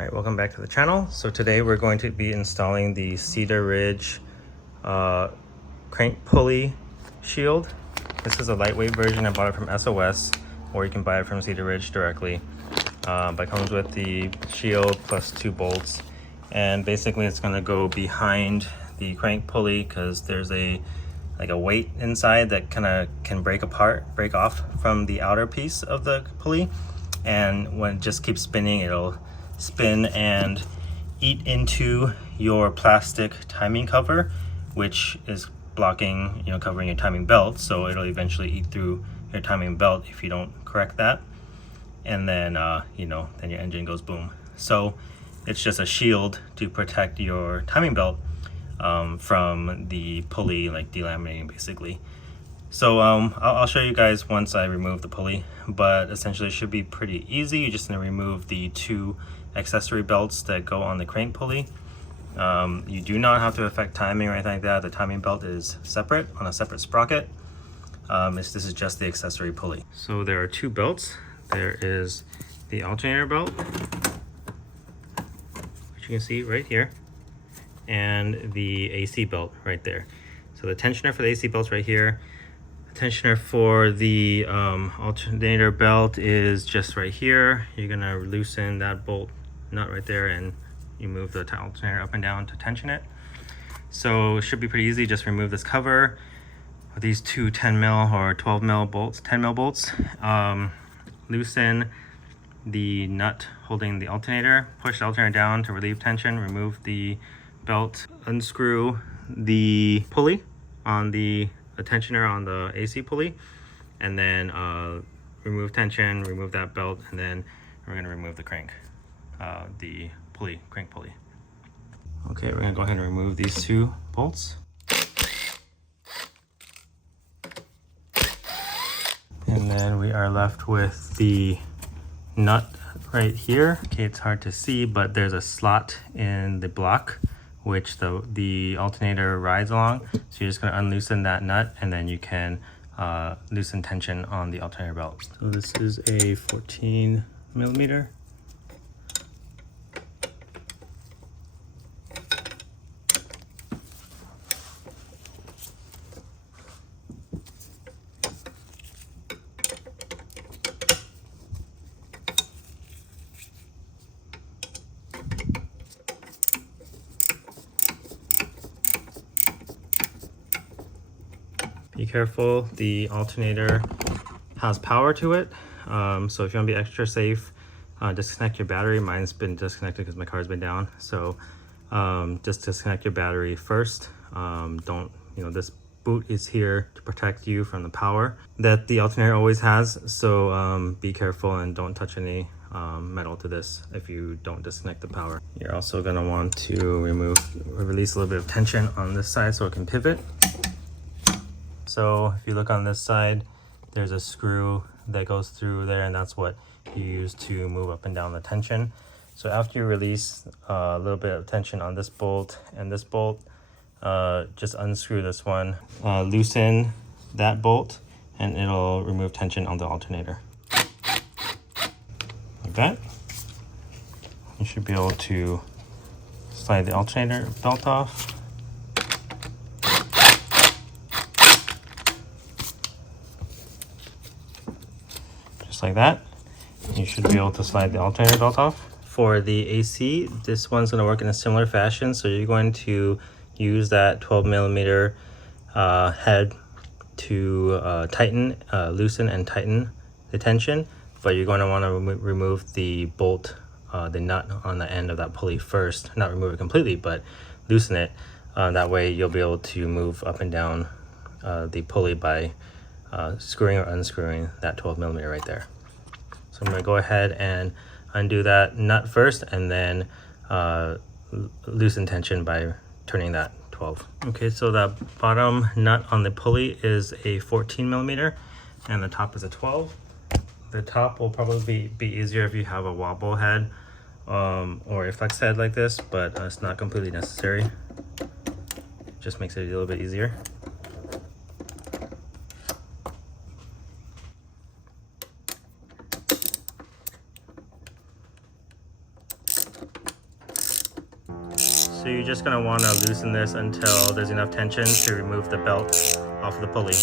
Alright, welcome back to the channel. So today we're going to be installing the Cedar Ridge crank pulley shield. This is a lightweight version. I bought it from SOS, or you can buy it from Cedar Ridge directly. But it comes with the shield plus 2 bolts, and basically it's going to go behind the crank pulley because there's a weight inside that kind of can break off from the outer piece of the pulley, and when it just keeps spinning, it'll spin and eat into your plastic timing cover, which is blocking, covering your timing belt. So it'll eventually eat through your timing belt if you don't correct that, and then then your engine goes boom. So it's just a shield to protect your timing belt from the pulley delaminating basically. So I'll show you guys once I remove the pulley, but essentially it should be pretty easy. You're just going to remove the 2 accessory belts that go on the crank pulley. You do not have to affect timing or anything like that. The timing belt is separate on a separate sprocket. This is just the accessory pulley. So there are 2 belts. There is the alternator belt, which you can see right here, and the AC belt right there. So the tensioner for the AC belt's right here. The tensioner for the alternator belt is just right here. You're gonna loosen that bolt nut right there, and you move the alternator up and down to tension it. So it should be pretty easy. Just remove this cover with these 2 10 mil or 12 mil bolts, 10 mil bolts. Loosen the nut holding the alternator, push the alternator down to relieve tension, remove the belt, unscrew the pulley on the tensioner on the AC pulley, and then remove tension, remove that belt, and then we're going to remove the crank pulley. Okay, we're going to go ahead and remove these 2 bolts. And then we are left with the nut right here. Okay, it's hard to see, but there's a slot in the block which the alternator rides along. So you're just going to unloosen that nut, and then you can loosen tension on the alternator belt. So this is a 14 millimeter. Be careful, the alternator has power to it, so if you want to be extra safe, disconnect your battery. Mine's been disconnected because my car's been down, so just disconnect your battery first. This boot is here to protect you from the power that the alternator always has, so be careful and don't touch any metal to this if you don't disconnect the power. You're also going to want to release a little bit of tension on this side so it can pivot. So if you look on this side, there's a screw that goes through there, and that's what you use to move up and down the tension. So after you release a little bit of tension on this bolt and this bolt, just unscrew this one, loosen that bolt, and it'll remove tension on the alternator. Like that. You should be able to slide the alternator belt off. Like that. You should be able to slide the alternator belt off. For the AC, this one's going to work in a similar fashion. So you're going to use that 12 millimeter head to loosen and tighten the tension, but you're going to want to remove the bolt, the nut on the end of that pulley first. Not remove it completely, but loosen it. That way you'll be able to move up and down the pulley by screwing or unscrewing that 12 millimeter right there. So I'm going to go ahead and undo that nut first, and then loosen tension by turning that 12. Okay, so the bottom nut on the pulley is a 14 millimeter, and the top is a 12. The top will probably be easier if you have a wobble head or a flex head like this, but it's not completely necessary. Just makes it a little bit easier. So you're just gonna wanna loosen this until there's enough tension to remove the belt off of the pulley.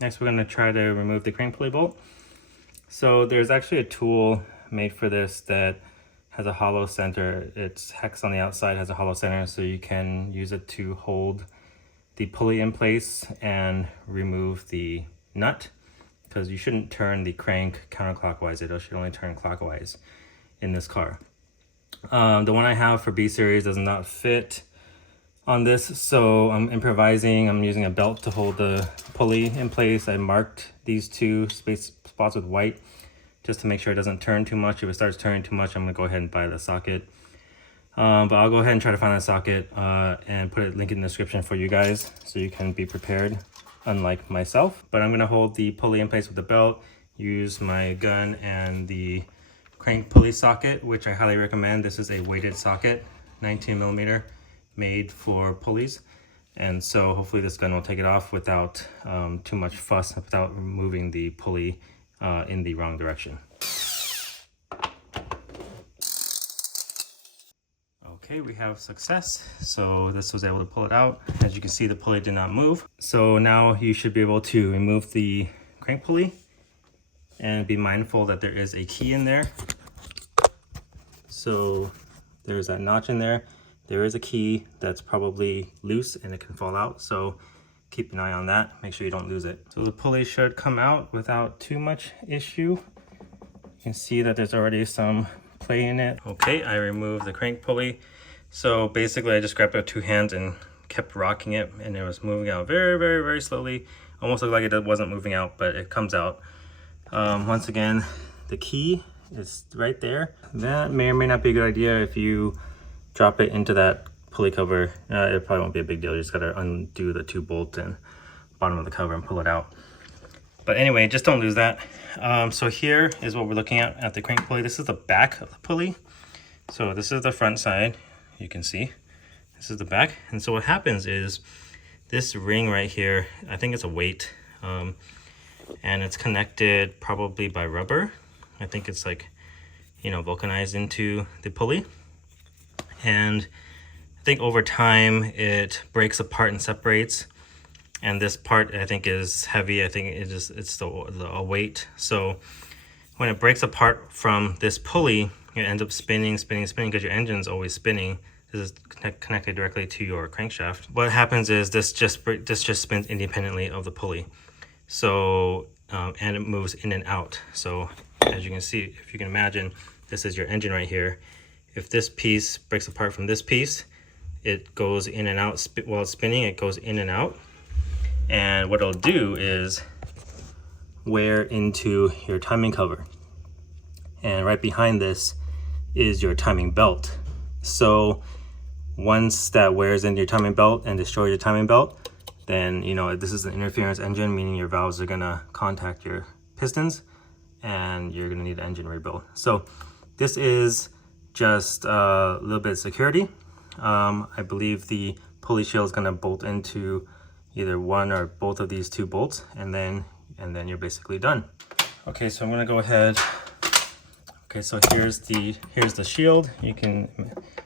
Next, we're gonna try to remove the crank pulley bolt. So there's actually a tool made for this that has a hollow center. It's hex on the outside, has a hollow center, so you can use it to hold the pulley in place and remove the nut, because you shouldn't turn the crank counterclockwise. It should only turn clockwise in this car. The one I have for B series does not fit on this, so I'm improvising. I'm using a belt to hold the pulley in place. I marked these two spots with white just to make sure it doesn't turn too much. If it starts turning too much, I'm gonna go ahead and buy the socket. But I'll go ahead and try to find that socket and put a link in the description for you guys so you can be prepared, unlike myself. But I'm gonna hold the pulley in place with the belt, use my gun and the crank pulley socket, which I highly recommend. This is a weighted socket, 19mm, made for pulleys. And so hopefully this gun will take it off without too much fuss, without moving the pulley in the wrong direction. Okay, we have success. So this was able to pull it out. As you can see, the pulley did not move. So now you should be able to remove the crank pulley and be mindful that there is a key in there. So there's that notch in there. There is a key that's probably loose and it can fall out. So keep an eye on that. Make sure you don't lose it. So the pulley should come out without too much issue. You can see that there's already some play in it. Okay, I removed the crank pulley. So basically I just grabbed it with two hands and kept rocking it, and it was moving out very, very, very slowly. Almost looked like it wasn't moving out, but it comes out. Once again, the key is right there. That may or may not be a good idea if you drop it into that pulley cover. It probably won't be a big deal. You just gotta undo the two bolts and bottom of the cover and pull it out. But anyway, just don't lose that. So here is what we're looking at the crank pulley. This is the back of the pulley. So this is the front side, you can see. This is the back. And so what happens is this ring right here, I think it's a weight, and it's connected probably by rubber. I think it's like, you know, vulcanized into the pulley. And I think over time it breaks apart and separates. And this part I think is heavy. I think it's the weight. So when it breaks apart from this pulley, it ends up spinning because your engine's always spinning. This is connected directly to your crankshaft. What happens is this just spins independently of the pulley. So and it moves in and out. So as you can see, if you can imagine, this is your engine right here. If this piece breaks apart from this piece, it goes in and out. While it's spinning, it goes in and out. And what it'll do is wear into your timing cover. And right behind this is your timing belt. So once that wears into your timing belt and destroys your timing belt, then you know this is an interference engine, meaning your valves are gonna contact your pistons and you're gonna need an engine rebuild. So this is just a little bit of security. I believe the pulley shield is gonna bolt into either one or both of these two bolts, and then you're basically done. Okay, so I'm gonna go ahead. Okay, so here's the shield. You can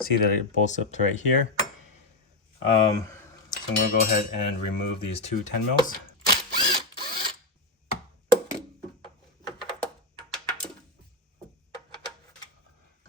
see that it bolts up to right here. So I'm gonna go ahead and remove these two 10 mils.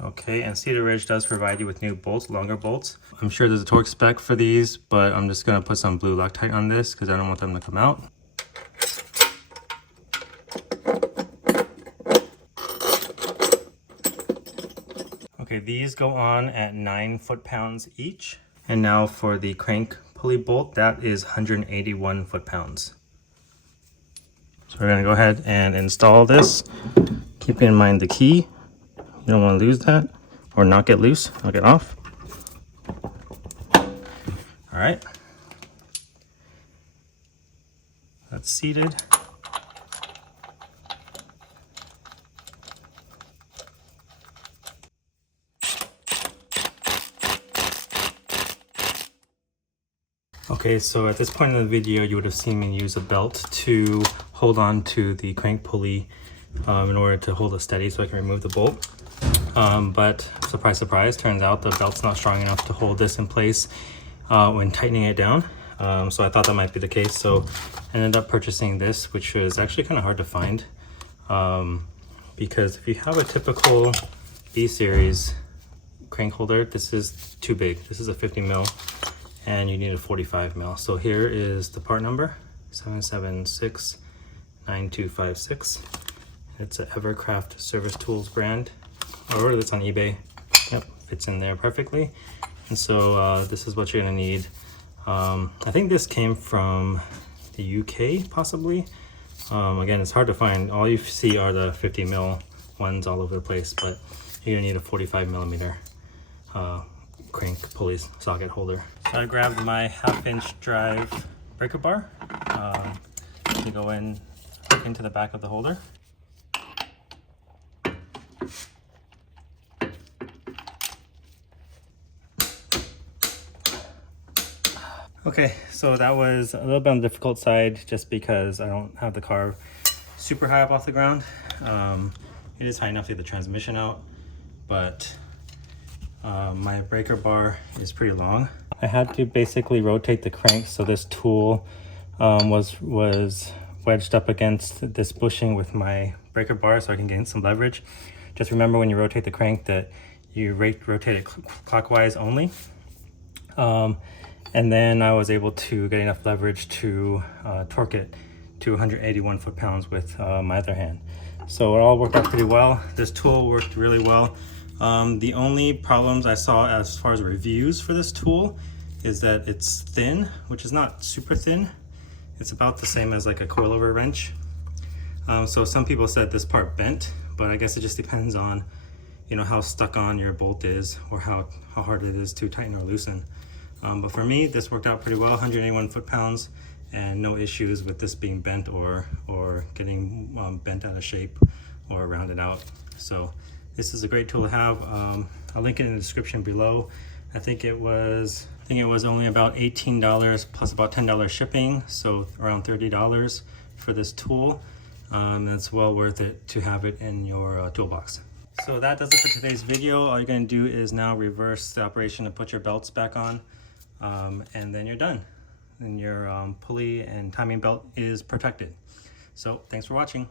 Okay, and Cedar Ridge does provide you with new bolts, longer bolts. I'm sure there's a torque spec for these, but I'm just gonna put some blue Loctite on this because I don't want them to come out. Okay, these go on at 9 foot-pounds each. And now for the crank pulley bolt, that is 181 foot-pounds. So we're gonna go ahead and install this. Keeping in mind the key. You don't want to lose that or knock it loose, knock it off. All right. That's seated. Okay, so at this point in the video, you would have seen me use a belt to hold on to the crank pulley in order to hold it steady so I can remove the bolt. but surprise, surprise, turns out the belt's not strong enough to hold this in place when tightening it down. So I thought that might be the case. So I ended up purchasing this, which was actually kind of hard to find, because if you have a typical B series crank holder, this is too big. This is a 50 mil and you need a 45 mil. So here is the part number, 7769256. It's an Evercraft Service Tools brand. I ordered this on eBay. Yep, fits in there perfectly. And so this is what you're gonna need. I think this came from the UK, possibly. Again, it's hard to find. All you see are the 50 mil ones all over the place, but you're gonna need a 45 millimeter crank pulley socket holder. So I grabbed my 1/2-inch drive breaker bar to go in, hook into the back of the holder. Okay, so that was a little bit on the difficult side just because I don't have the car super high up off the ground. It is high enough to get the transmission out, but my breaker bar is pretty long. I had to basically rotate the crank so this tool was wedged up against this bushing with my breaker bar so I can gain some leverage. Just remember when you rotate the crank that you rotate it clockwise only. And then I was able to get enough leverage to torque it to 181 foot-pounds with my other hand. So it all worked out pretty well. This tool worked really well. The only problems I saw as far as reviews for this tool is that it's thin, which is not super thin. It's about the same as like a coilover wrench. So some people said this part bent, but I guess it just depends on, you know, how stuck on your bolt is or how hard it is to tighten or loosen. But for me, this worked out pretty well, 181 foot-pounds, and no issues with this being bent or getting bent out of shape or rounded out. So this is a great tool to have. I'll link it in the description below. I think it was only about $18 plus about $10 shipping, so around $30 for this tool. It's well worth it to have it in your toolbox. So that does it for today's video. All you're going to do is now reverse the operation and put your belts back on, and then you're done. And your pulley and timing belt is protected. So thanks for watching.